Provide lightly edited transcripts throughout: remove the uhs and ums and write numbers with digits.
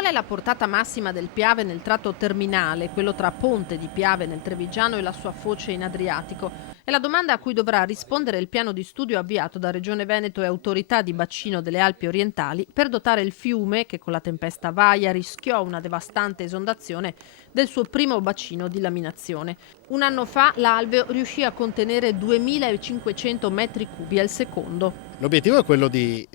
Qual è la portata massima del Piave nel tratto terminale, quello tra Ponte di Piave nel Trevigiano e la sua foce in Adriatico? È la domanda a cui dovrà rispondere il piano di studio avviato da Regione Veneto e Autorità di Bacino delle Alpi Orientali per dotare il fiume, che con la tempesta Vaia rischiò una devastante esondazione, del suo primo bacino di laminazione. Un anno fa l'alveo riuscì a contenere 2500 metri cubi al secondo. L'obiettivo è quello di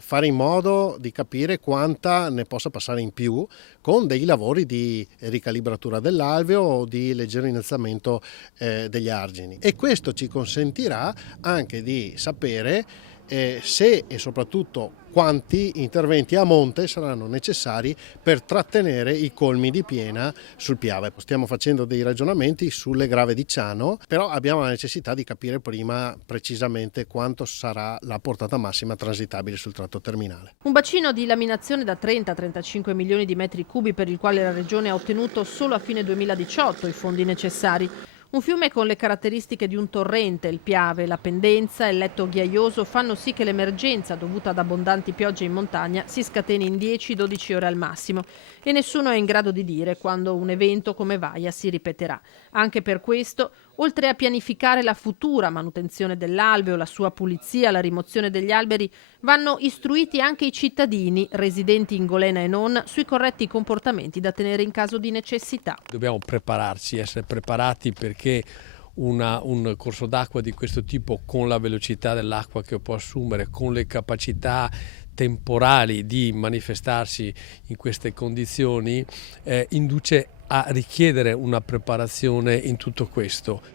fare in modo di capire quanta ne possa passare in più con dei lavori di ricalibratura dell'alveo o di leggero innalzamento degli argini, e questo ci consentirà anche di sapere se e soprattutto quanti interventi a monte saranno necessari per trattenere i colmi di piena sul Piave. Stiamo facendo dei ragionamenti sulle grave di Ciano, però abbiamo la necessità di capire prima precisamente quanto sarà la portata massima transitabile sul tratto terminale. Un bacino di laminazione da 30-35 milioni di metri cubi per il quale la Regione ha ottenuto solo a fine 2018 i fondi necessari. Un fiume con le caratteristiche di un torrente, il Piave, la pendenza e il letto ghiaioso fanno sì che l'emergenza dovuta ad abbondanti piogge in montagna si scateni in 10-12 ore al massimo e nessuno è in grado di dire quando un evento come Vaia si ripeterà. Anche per questo, oltre a pianificare la futura manutenzione dell'alveo, la sua pulizia, la rimozione degli alberi, vanno istruiti anche i cittadini, residenti in Golena e non, sui corretti comportamenti da tenere in caso di necessità. Dobbiamo prepararci, essere preparati, perché un corso d'acqua di questo tipo, con la velocità dell'acqua che può assumere, con le capacità temporali di manifestarsi in queste condizioni, induce a richiedere una preparazione in tutto questo.